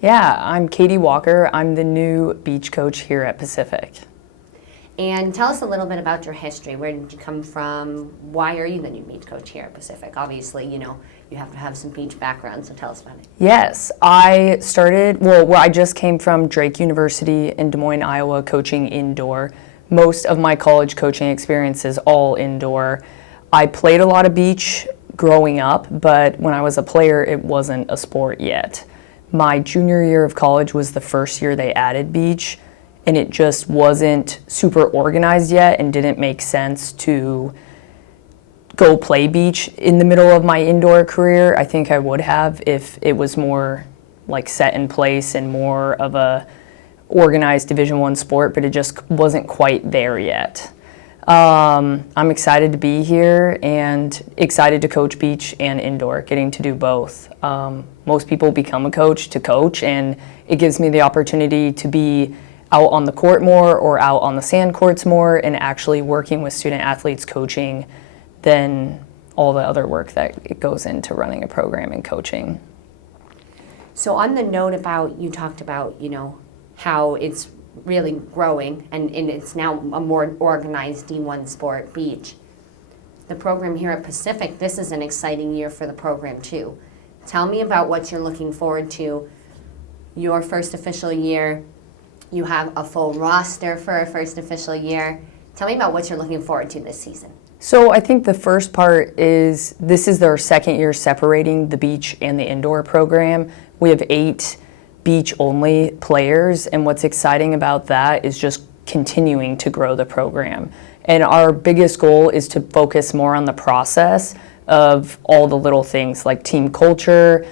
Yeah, I'm Katie Walker. I'm the new beach coach here at Pacific. And tell us a little bit about your history. Where did you come from? Why are you the new beach coach here at Pacific? Obviously, you have to have some beach background, so tell us about it. Yes, I just came from Drake University in Des Moines, Iowa, coaching indoor. Most of my college coaching experience is all indoor. I played a lot of beach growing up, but when I was a player, it wasn't a sport yet. My junior year of college was the first year they added beach, and it just wasn't super organized yet and didn't make sense to go play beach in the middle of my indoor career. I think I would have if it was more like set in place and more of a organized Division I sport, but it just wasn't quite there yet. I'm excited to be here and excited to coach beach and indoor, getting to do both. Most people become a coach to coach, and it gives me the opportunity to be out on the court more or out on the sand courts more and actually working with student athletes coaching than all the other work that it goes into running a program and coaching. So on the note about, you talked about, how it's really growing and it's now a more organized D1 sport, beach. The program here at Pacific, this is an exciting year for the program too. Tell me about what you're looking forward to. Your first official year, you have a full roster for a first official year. Tell me about what you're looking forward to this season. So I think the first part is this is their second year separating the beach and the indoor program. We have 8 beach-only players, and what's exciting about that is just continuing to grow the program. And our biggest goal is to focus more on the process of all the little things like team culture,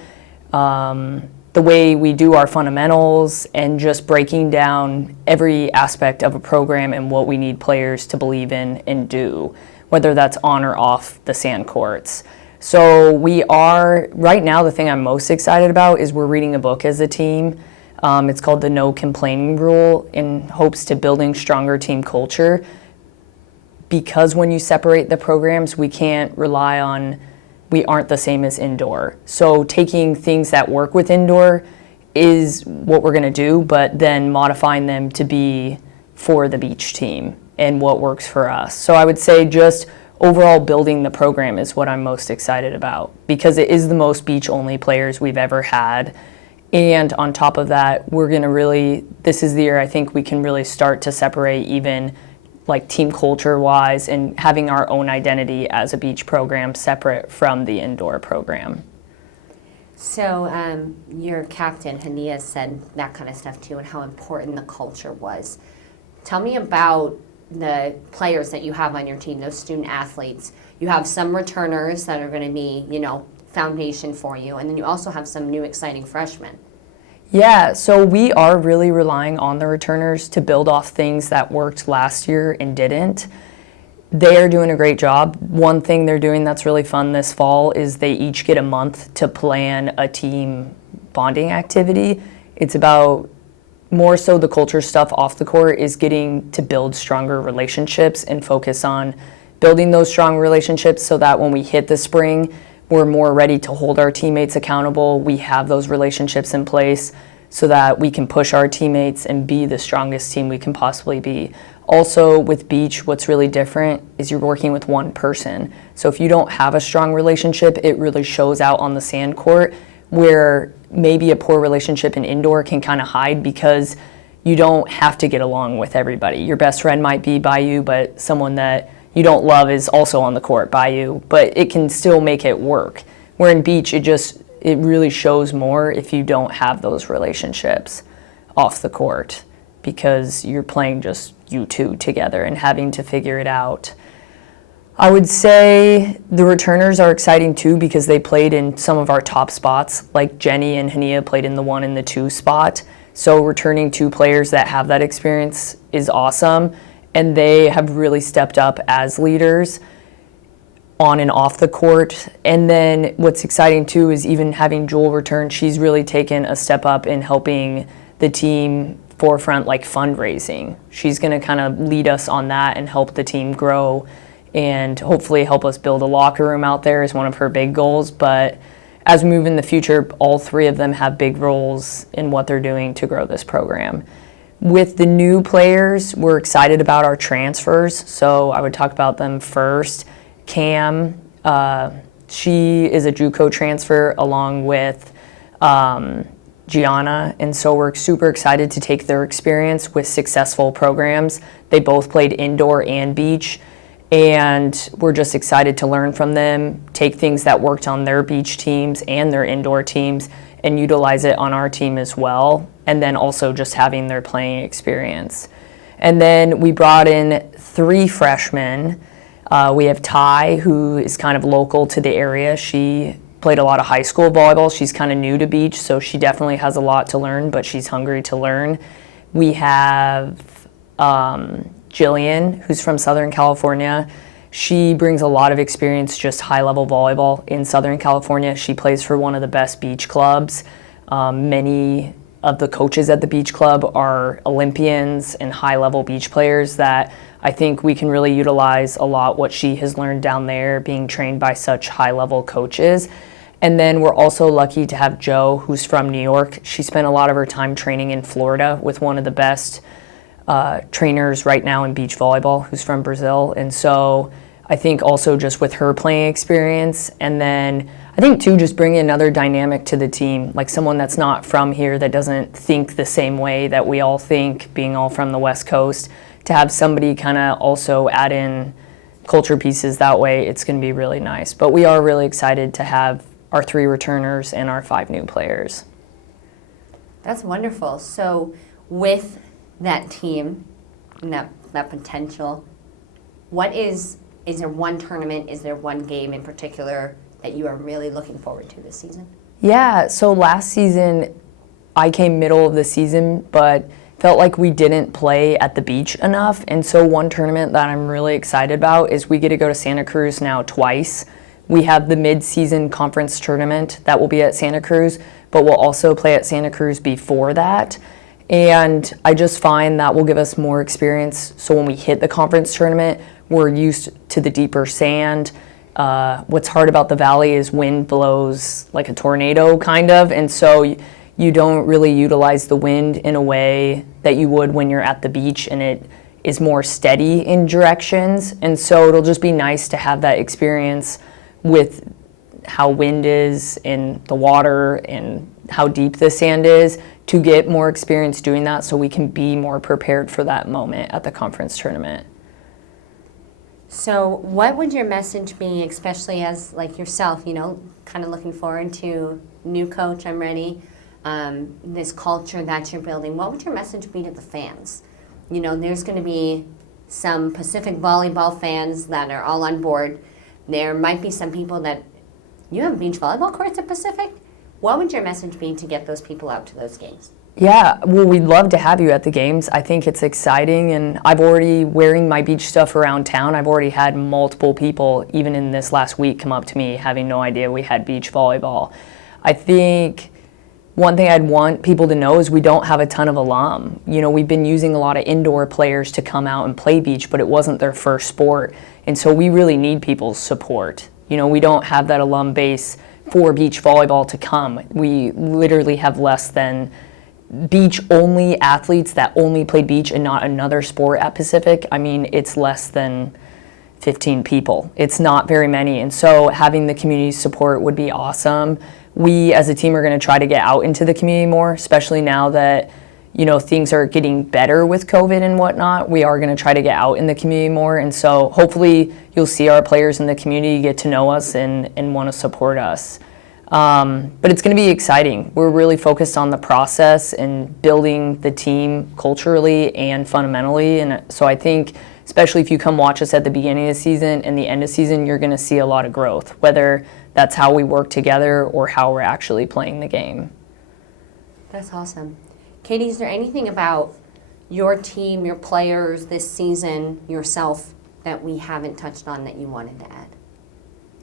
the way we do our fundamentals, and just breaking down every aspect of a program and what we need players to believe in and do, whether that's on or off the sand courts. So right now, the thing I'm most excited about is we're reading a book as a team. It's called The No Complaining Rule, in hopes to building stronger team culture. Because when you separate the programs, we aren't the same as indoor. So taking things that work with indoor is what we're gonna do, but then modifying them to be for the beach team and what works for us. So I would say just overall building the program is what I'm most excited about, because it is the most beach-only players we've ever had. And on top of that, this is the year I think we can really start to separate even like team culture-wise and having our own identity as a beach program separate from the indoor program. So your captain, Hania, said that kind of stuff too and how important the culture was. Tell me about the players that you have on your team, those student athletes. You have some returners that are going to be, foundation for you, and then you also have some new exciting freshmen. Yeah, so we are really relying on the returners to build off things that worked last year and didn't. They are doing a great job. One thing they're doing that's really fun this fall is they each get a month to plan a team bonding activity. It's about more so the culture stuff off the court is getting to build stronger relationships and focus on building those strong relationships so that when we hit the spring, we're more ready to hold our teammates accountable. We have those relationships in place so that we can push our teammates and be the strongest team we can possibly be. Also with beach, what's really different is you're working with one person. So if you don't have a strong relationship, it really shows out on the sand court, where maybe a poor relationship in indoor can kind of hide because you don't have to get along with everybody. Your best friend might be by you, but someone that you don't love is also on the court by you, but it can still make it work. Where in beach, it really shows more if you don't have those relationships off the court, because you're playing just you two together and having to figure it out. I would say the returners are exciting too because they played in some of our top spots, like Jenny and Hania played in the 1 and the 2 spot. So returning 2 players that have that experience is awesome, and they have really stepped up as leaders on and off the court. And then what's exciting too is even having Jewel return, she's really taken a step up in helping the team forefront like fundraising. She's gonna kind of lead us on that and help the team grow and hopefully help us build a locker room out there is one of her big goals. But as we move in the future, all three of them have big roles in what they're doing to grow this program. With the new players, we're excited about our transfers, so I would talk about them first. Cam, she is a JUCO transfer along with Gianna, and so we're super excited to take their experience with successful programs. They both played indoor and beach, and we're just excited to learn from them, take things that worked on their beach teams and their indoor teams and utilize it on our team as well, and then also just having their playing experience. And then we brought in 3 freshmen. We have Ty, who is kind of local to the area. She played a lot of high school volleyball. She's kind of new to beach, so she definitely has a lot to learn, but she's hungry to learn. We have Jillian, who's from Southern California. She brings a lot of experience just high-level volleyball in Southern California. She plays for one of the best beach clubs. Many of the coaches at the beach club are Olympians and high-level beach players that I think we can really utilize a lot what she has learned down there being trained by such high-level coaches. And then we're also lucky to have Jo, who's from New York. She spent a lot of her time training in Florida with one of the best trainers right now in beach volleyball, who's from Brazil. And so I think also just with her playing experience, and then I think too just bringing another dynamic to the team, like someone that's not from here, that doesn't think the same way that we all think, being all from the West Coast, to have somebody kind of also add in culture pieces that way, it's going to be really nice. But we are really excited to have our 3 returners and our 5 new players. That's wonderful. So with that team and that potential, is there one tournament, is there one game in particular that you are really looking forward to this season? Yeah, so last season I came middle of the season, but felt like we didn't play at the beach enough. And so one tournament that I'm really excited about is we get to go to Santa Cruz now twice. We have the mid-season conference tournament that will be at Santa Cruz, but we'll also play at Santa Cruz before that. And I just find that will give us more experience. So when we hit the conference tournament, we're used to the deeper sand. What's hard about the valley is wind blows like a tornado kind of. And so you don't really utilize the wind in a way that you would when you're at the beach, and it is more steady in directions. And so it'll just be nice to have that experience with how wind is in the water and how deep the sand is, to get more experience doing that so we can be more prepared for that moment at the conference tournament. So what would your message be, especially as like yourself, kind of looking forward to new coach, I'm ready, this culture that you're building? What would your message be to the fans? There's going to be some Pacific volleyball fans that are all on board. There might be some people that, you have beach volleyball courts at Pacific? What would your message be to get those people out to those games? Yeah, well, we'd love to have you at the games. I think it's exciting, and I've already, wearing my beach stuff around town, I've already had multiple people, even in this last week, come up to me having no idea we had beach volleyball. I think one thing I'd want people to know is we don't have a ton of alum. We've been using a lot of indoor players to come out and play beach, but it wasn't their first sport, and so we really need people's support. We don't have that alum base for beach volleyball to come. We literally have less than beach-only athletes that only played beach and not another sport at Pacific. I mean, it's less than 15 people. It's not very many, and so having the community support would be awesome. We as a team are going to try to get out into the community more, especially now that things are getting better with COVID and whatnot. We are going to try to get out in the community more, and so hopefully you'll see our players in the community get to know us and want to support us. But it's going to be exciting. We're really focused on the process and building the team culturally and fundamentally, and so I think especially if you come watch us at the beginning of the season and the end of the season, you're going to see a lot of growth, whether that's how we work together or how we're actually playing the game. That's awesome. Katie, is there anything about your team, your players this season, yourself, that we haven't touched on that you wanted to add?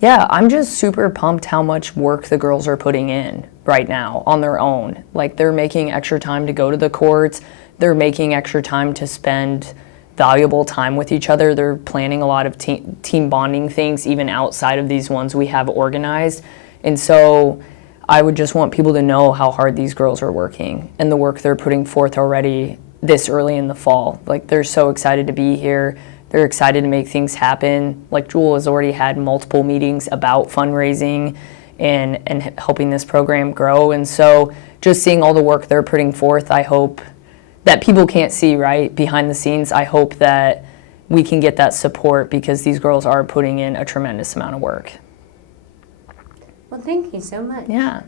Yeah, I'm just super pumped how much work the girls are putting in right now on their own. Like, they're making extra time to go to the courts. They're making extra time to spend valuable time with each other. They're planning a lot of team bonding things even outside of these ones we have organized. And so I would just want people to know how hard these girls are working and the work they're putting forth already this early in the fall. Like, they're so excited to be here. They're excited to make things happen. Like, Jewel has already had multiple meetings about fundraising and helping this program grow. And so just seeing all the work they're putting forth, I hope that people can't see, right, behind the scenes. I hope that we can get that support because these girls are putting in a tremendous amount of work. Well, thank you so much. Yeah.